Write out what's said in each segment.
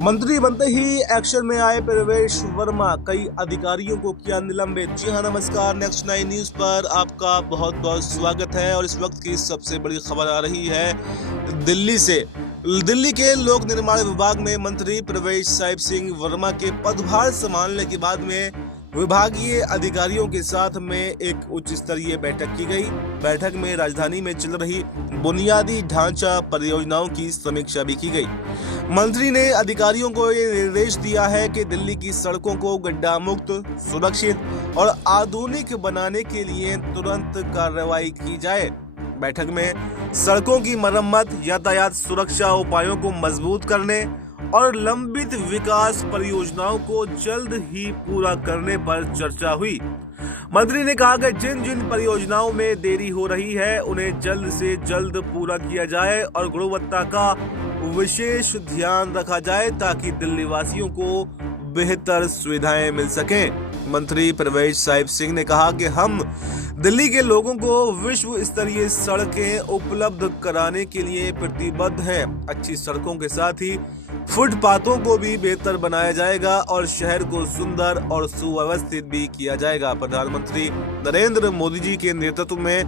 मंत्री बनते ही एक्शन में आए प्रवेश वर्मा, कई अधिकारियों को किया निलंबित। जी हाँ, नमस्कार। नेक्स्ट 9 न्यूज पर आपका बहुत बहुत स्वागत है और इस वक्त की सबसे बड़ी खबर आ रही है दिल्ली से। दिल्ली के लोक निर्माण विभाग में मंत्री प्रवेश साहिब सिंह वर्मा के पदभार संभालने के बाद में विभागीय अधिकारियों के साथ में एक उच्च स्तरीय बैठक की गई। बैठक में राजधानी में चल रही बुनियादी ढांचा परियोजनाओं की समीक्षा भी की गई। मंत्री ने अधिकारियों को ये निर्देश दिया है कि दिल्ली की सड़कों को गड्ढा मुक्त, सुरक्षित और आधुनिक बनाने के लिए तुरंत कार्रवाई की जाए। बैठक में सड़कों की मरम्मत, यातायात सुरक्षा उपायों को मजबूत करने और लंबित विकास परियोजनाओं को जल्द ही पूरा करने पर चर्चा हुई। मंत्री ने कहा कि जिन जिन परियोजनाओं में देरी हो रही है उन्हें जल्द से जल्द पूरा किया जाए और गुणवत्ता का विशेष ध्यान रखा जाए ताकि दिल्ली वासियों को बेहतर सुविधाएं मिल सकें। मंत्री प्रवेश साहिब सिंह ने कहा कि हम दिल्ली के लोगों को विश्व स्तरीय सड़कें उपलब्ध कराने के लिए प्रतिबद्ध हैं। अच्छी सड़कों के साथ ही फुटपाथों को भी बेहतर बनाया जाएगा और शहर को सुंदर और सुव्यवस्थित भी किया जाएगा। प्रधानमंत्री नरेंद्र मोदी जी के नेतृत्व में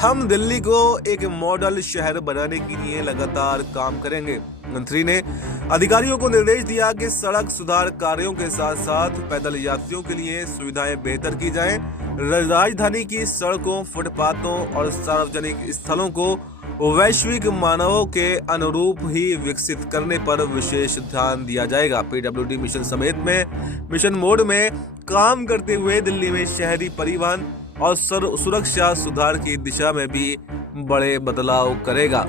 हम दिल्ली को एक मॉडल शहर बनाने के लिए लगातार काम करेंगे। मंत्री ने अधिकारियों को निर्देश दिया कि सड़क सुधार कार्यों के साथ साथ पैदल यात्रियों के लिए सुविधाएं बेहतर की जाएं। राजधानी की सड़कों, फुटपाथों और सार्वजनिक स्थलों को वैश्विक मानकों के अनुरूप ही विकसित करने पर विशेष ध्यान दिया जाएगा। पीडब्ल्यूडी मिशन समेत में मिशन मोड में काम करते हुए दिल्ली में शहरी परिवहन और सुरक्षा सुधार की दिशा में भी बड़े बदलाव करेगा।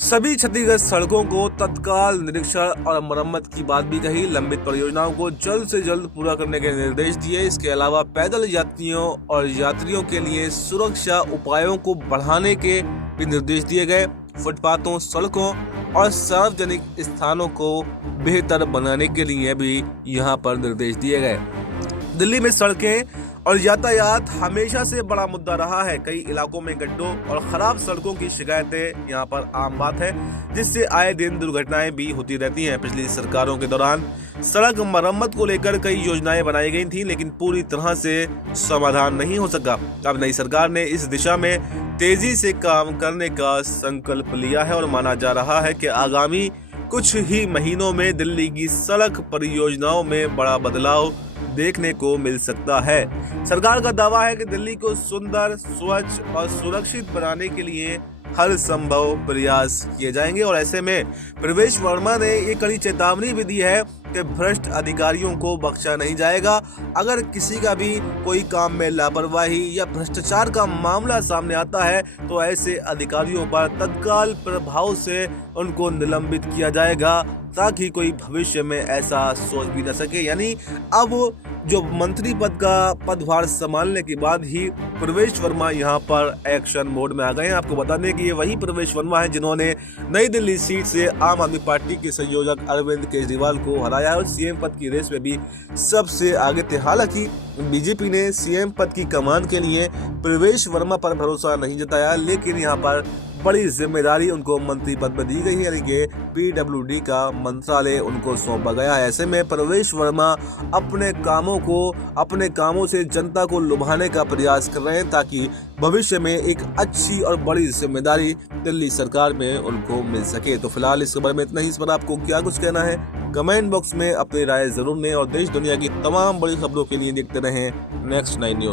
सभी क्षतिग्रस्त सड़कों को तत्काल निरीक्षण और मरम्मत की बात भी कही। लंबित परियोजनाओं को जल्द से जल्द पूरा करने के निर्देश दिए। इसके अलावा पैदल यात्रियों और यात्रियों के लिए सुरक्षा उपायों को बढ़ाने के भी निर्देश दिए गए। फुटपाथों, सड़कों और सार्वजनिक स्थानों को बेहतर बनाने के लिए भी यहाँ पर निर्देश दिए गए। दिल्ली में सड़कें और यातायात हमेशा से बड़ा मुद्दा रहा है। कई इलाकों में गड्ढों और खराब सड़कों की शिकायतें यहाँ पर आम बात है, जिससे आए दिन दुर्घटनाएं भी होती रहती हैं। पिछली सरकारों के दौरान सड़क मरम्मत को लेकर कई योजनाएं बनाई गई थी, लेकिन पूरी तरह से समाधान नहीं हो सका। अब नई सरकार ने इस दिशा में तेजी से काम करने का संकल्प लिया है और माना जा रहा है कि आगामी कुछ ही महीनों में दिल्ली की सड़क परियोजनाओं में बड़ा बदलाव देखने को मिल सकता है। सरकार का दावा है कि दिल्ली को सुंदर, स्वच्छ और सुरक्षित बनाने के लिए हर संभव प्रयास किए जाएंगे और ऐसे में प्रवेश वर्मा ने ये कड़ी चेतावनी भी दी है कि भ्रष्ट अधिकारियों को बख्शा नहीं जाएगा। अगर किसी का भी कोई काम में लापरवाही या भ्रष्टाचार का मामला सामने आता है तो ऐसे अधिकारियों पर तत्काल प्रभाव से उनको निलंबित किया जाएगा ताकि कोई भविष्य में ऐसा सोच भी न सके। यानी अब जो मंत्री पद का पदभार संभालने के बाद ही प्रवेश वर्मा यहाँ पर एक्शन मोड में आ गए हैं। आपको बता दें कि ये वही प्रवेश वर्मा है जिन्होंने नई दिल्ली सीट से आम आदमी पार्टी के संयोजक अरविंद केजरीवाल को हराया और सीएम पद की रेस में भी सबसे आगे थे। हालांकि बीजेपी ने सीएम पद की कमान के लिए प्रवेश वर्मा पर भरोसा नहीं जताया, लेकिन यहाँ पर बड़ी जिम्मेदारी उनको मंत्री पद में दी गई है, यानी कि पीडब्ल्यूडी का मंत्रालय उनको सौंपा गया है। ऐसे में प्रवेश वर्मा अपने कामों से जनता को लुभाने का प्रयास कर रहे हैं ताकि भविष्य में एक अच्छी और बड़ी जिम्मेदारी दिल्ली सरकार में उनको मिल सके। तो फिलहाल इस खबर में इतना ही। इस पर आपको क्या कुछ कहना है कमेंट बॉक्स में अपनी राय जरूर दें और देश दुनिया की तमाम बड़ी खबरों के लिए देखते रहें नेक्स्ट 9 न्यूज।